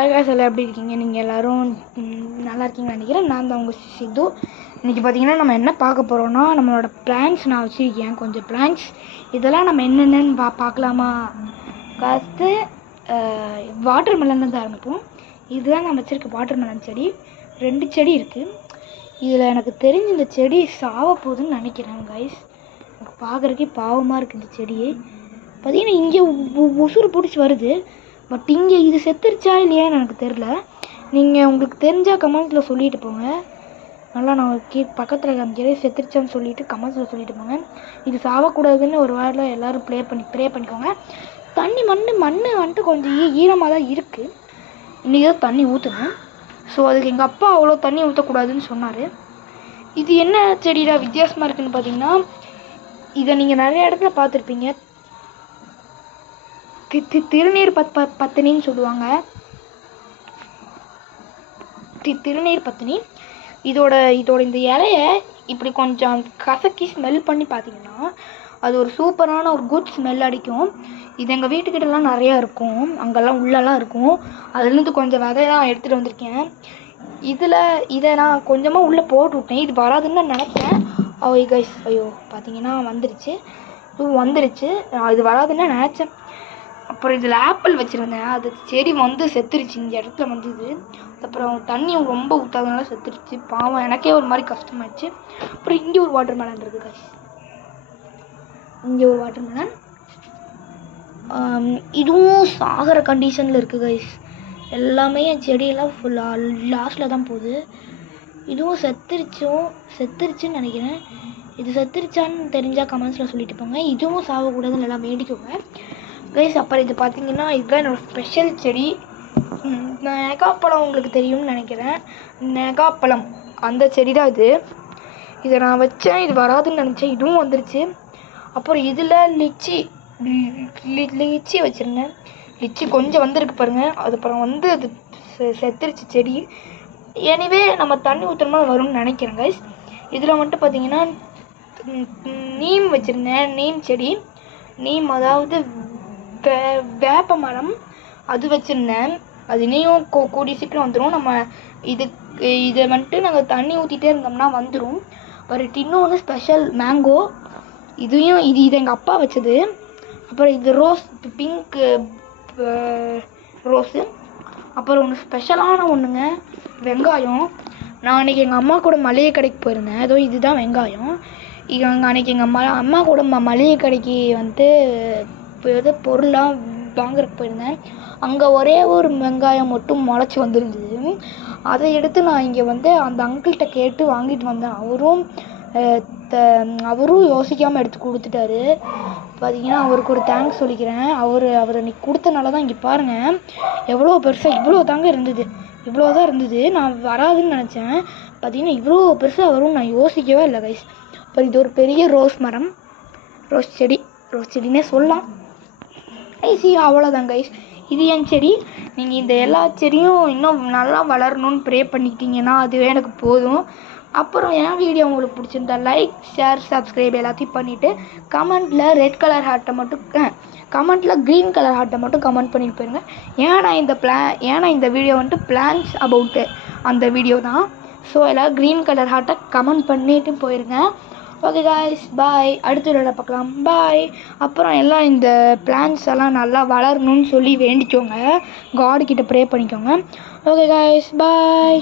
எல்லாம் எப்படி இருக்கீங்க? நீங்கள் எல்லோரும் நல்லா இருக்கீங்கன்னு நினைக்கிறேன். நான் தான் உங்கள் சித்து. இன்றைக்கி பார்த்தீங்கன்னா நம்ம என்ன பார்க்க போகிறோன்னா, நம்மளோட பிளான்ஸ் நான் வச்சுருக்கேன் கொஞ்சம் பிளான்ஸ். இதெல்லாம் நம்ம என்னென்னு பார்க்கலாமா? ஃபஸ்ட்டு வாட்டர் மெலன் தான் ஆரம்பிப்போம். இதுதான் நான் வச்சுருக்க வாட்டர் மெலன் செடி. 2 செடி இருக்குது. இதில் எனக்கு தெரிஞ்சு இந்த செடி சாவ போகுதுன்னு நினைக்கிறேன் கைஸ். எனக்கு பார்க்குறக்கே பாவமாக இருக்குது இந்த செடி. பார்த்தீங்கன்னா இங்கே உசுறு பிடிச்சி வருது. பட் இங்கே இது செத்துருச்சா இல்லையான்னு எனக்கு தெரில. நீங்கள் உங்களுக்கு தெரிஞ்சால் கமெண்ட்ஸில் சொல்லிட்டு போங்க. நல்லா நான் பக்கத்தில் காமிக்கிறேன். செத்துருச்சான்னு சொல்லிவிட்டு கமெண்ட்ஸில் சொல்லிட்டு போங்க. இது சாவக்கூடாதுன்னு ஒரு வாரில் எல்லோரும் ப்ரே பண்ணிக்கோங்க. தண்ணி மண் வந்துட்டு கொஞ்சம் ஈரமாக தான் இருக்குது. இன்றைக்கி தான் தண்ணி ஊற்றணும். ஸோ அதுக்கு எங்கள் அப்பா அவ்வளோ தண்ணி ஊற்றக்கூடாதுன்னு சொன்னார். இது என்ன செடிடா வித்தியாசமாக இருக்குதுன்னு பார்த்தீங்கன்னா, இதை நீங்கள் நிறைய இடத்துல பார்த்துருப்பீங்க. திருநீர் பத்தினின்னு சொல்லுவாங்க. திருநீர் பத்தினி. இதோட இந்த இலையை இப்படி கொஞ்சம் கசக்கி ஸ்மெல் பண்ணி பார்த்தீங்கன்னா அது ஒரு சூப்பரான ஒரு குட் ஸ்மெல் அடிக்கும். இது எங்கள் வீட்டுக்கிட்டலாம் நிறையா இருக்கும். அங்கெல்லாம் உள்ளெல்லாம் இருக்கும். அதுலேருந்து கொஞ்சம் விதையெல்லாம் எடுத்துகிட்டு வந்திருக்கேன். இதை நான் கொஞ்சமாக உள்ளே போட்டு விட்டேன். இது வராதுன்னு நான் நினச்சேன். ஐயோ பார்த்தீங்கன்னா வந்துருச்சு. இது வராதுன்னு நினச்சேன். அப்புறம் இதில் ஆப்பிள் வச்சுருந்தேன். அது செடி வந்து செத்துருச்சு. இந்த இடத்துல வந்தது. அப்புறம் தண்ணி ரொம்ப ஊற்றாதனால செத்துருச்சு. பாவம், எனக்கே ஒரு மாதிரி கஷ்டமாயிடுச்சு. அப்புறம் இங்கே ஒரு வாட்டர் மெலன் இருக்குது கைஸ். இங்கே ஒரு வாட்டர் மெலன். இதுவும் சாகிற கண்டிஷனில் இருக்குது கைஸ். எல்லாமே என் செடியெல்லாம் ஃபுல்லாக லாஸ்ட்டில் தான் போகுது. இதுவும் செத்துருச்சுன்னு நினைக்கிறேன். இது செத்துருச்சான்னு தெரிஞ்சால் கமெண்ட்ஸில் சொல்லிட்டு போங்க. இதுவும் சாகக்கூடாதுன்னு எல்லாம் வேண்டிக்கோங்க கைஸ். அப்புறம் இது பார்த்தீங்கன்னா இதுதான் என்னோடய ஸ்பெஷல் செடி. நெகாப்பழம் உங்களுக்கு தெரியும்னு நினைக்கிறேன். நெகாப்பழம் அந்த செடி தான் இது. இதை நான் வச்சேன். இது வராதுன்னு நினச்சேன். இதுவும் வந்துருச்சு. அப்புறம் இதில் லிச்சி வச்சுருந்தேன். லிச்சி கொஞ்சம் வந்திருக்கு பாருங்கள். அதுக்கப்புறம் வந்து அது செத்துருச்சு செடி. எனிவே நம்ம தண்ணி ஊற்றுறமா வரும்னு நினைக்கிறேன் கைஸ். இதில் மட்டும் பார்த்தீங்கன்னா நீம் வச்சுருந்தேன். நீம் செடி. நீம் அதாவது வேப்ப மரம் அது வச்சுருந்தேன். அது இனியும் கூடிய சீக்கிரம் வந்துடும். நம்ம இதை வந்துட்டு நாங்கள் தண்ணி ஊற்றிட்டே இருந்தோம்னா வந்துடும். பட் இன்னொன்று ஸ்பெஷல் மேங்கோ. இது எங்கள் அப்பா வச்சது. அப்புறம் இது ரோஸ், பிங்க் ரோஸு. அப்புறம் ஒன்று ஸ்பெஷலான ஒன்றுங்க, வெங்காயம். நான் அன்றைக்கி எங்கள் அம்மா கூட மளிகை கடைக்கு போயிருந்தேன். இதுதான் வெங்காயம். அன்றைக்கி எங்கள் அம்மா கூட மளிகை கடைக்கு வந்துட்டு பொருளாக வாங்குறதுக்கு போயிருந்தேன். அங்கே ஒரே ஒரு வெங்காயம் மட்டும் முளைச்சி வந்துருந்தது. அதை எடுத்து நான் இங்கே அந்த அங்கிள்கிட்ட கேட்டு வாங்கிட்டு வந்தேன். அவரும் யோசிக்காமல் எடுத்து கொடுத்துட்டாரு. பார்த்தீங்கன்னா அவருக்கு ஒரு தேங்க்ஸ் சொல்லிக்கிறேன். அவர் அன்றைக்கி கொடுத்தனால தான் இங்கே பாருங்கள் எவ்வளோ பெருசாக இவ்வளோ தாங்க இருந்தது. இவ்வளோ தான் இருந்தது. நான் வராதுன்னு நினச்சேன். பார்த்தீங்கன்னா இவ்வளோ பெருசாக வரும் நான் யோசிக்கவே இல்லை கைஸ். அப்புறம் இது ஒரு பெரிய ரோஸ் மரம். ரோஸ் செடினே சொல்லலாம். அவ்வளோதான் கைஸ். இது என் செடி. நீங்கள் இந்த எல்லா செடியும் இன்னும் நல்லா வளரணும்னு ப்ரே பண்ணிக்கிட்டீங்கன்னா அதுவே எனக்கு போதும். அப்புறம் என் வீடியோ உங்களுக்கு பிடிச்சிருந்தா லைக், ஷேர், சப்ஸ்கிரைப் எல்லாத்தையும் பண்ணிவிட்டு கமெண்ட்டில் ரெட் கலர் ஹார்ட்டை மட்டும் கமெண்ட்டில் க்ரீன் கலர் ஹார்ட்டை மட்டும் கமெண்ட் பண்ணிட்டு போயிருங்க. ஏன்னா இந்த வீடியோ வந்துட்டு பிளான்ஸ் அபவுட்டு அந்த வீடியோ தான். ஸோ எல்லோரும் க்ரீன் கலர் ஹார்ட்டை கமெண்ட் பண்ணிட்டு போயிருங்க. ஓகே காய்ஸ், பாய். அடுத்த வீடியோவில் பார்க்கலாம். பாய். அப்புறம் எல்லாம் இந்த பிளான்ஸ் எல்லாம் நல்லா வளரணும்னு சொல்லி வேண்டிக்கோங்க. காட் கிட்ட ப்ரே பண்ணிக்கோங்க. ஓகே காய்ஸ், பாய்.